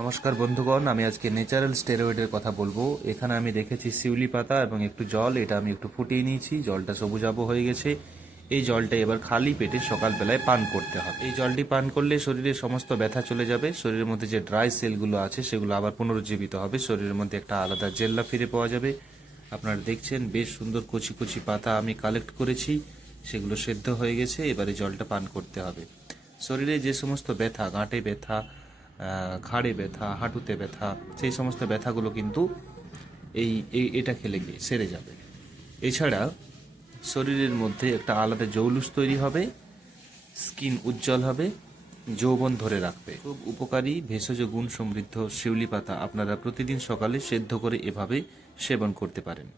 নমস্কার বন্ধুগণ, আমি আজকে ন্যাচারাল স্টেরয়েডের কথা বলবো। এখানে আমি রেখেছি শিউলি পাতা এবং একটু জল। এটা আমি একটু ফুটিয়ে নিয়েছি, জলটা সবুজাভ হয়ে গেছে। এই জলটা এবার খালি পেটে সকালবেলায় পান করতে হবে। এই জলটি পান করলে শরীরের সমস্ত ব্যথা চলে যাবে। শরীরের মধ্যে যে ড্রাই সেলগুলো আছে সেগুলো আবার পুনরুজ্জীবিত হবে। শরীরের মধ্যে একটা আলাদা জেল্লা ফিরে পাওয়া যাবে। আপনারা দেখছেন বেশ সুন্দর কচি কচি পাতা আমি কালেক্ট করেছি, সেগুলো সেদ্ধ হয়ে গেছে। এবারে জলটা পান করতে হবে। শরীরে যে সমস্ত ব্যথা, গাঁটে ব্যথা, ঘাড়ে ব্যথা, হাঁটুতে ব্যথা, সেই সমস্ত ব্যথাগুলো কিন্তু এটা খেলে গিয়ে সেরে যাবে। এছাড়া শরীরের মধ্যে একটা আলাদা জৌলুস তৈরি হবে, স্কিন উজ্জ্বল হবে, যৌবন ধরে রাখবে। খুব উপকারী ভেষজ গুণ সমৃদ্ধ শিউলি পাতা আপনারা প্রতিদিন সকালে সেদ্ধ করে এভাবে সেবন করতে পারেন।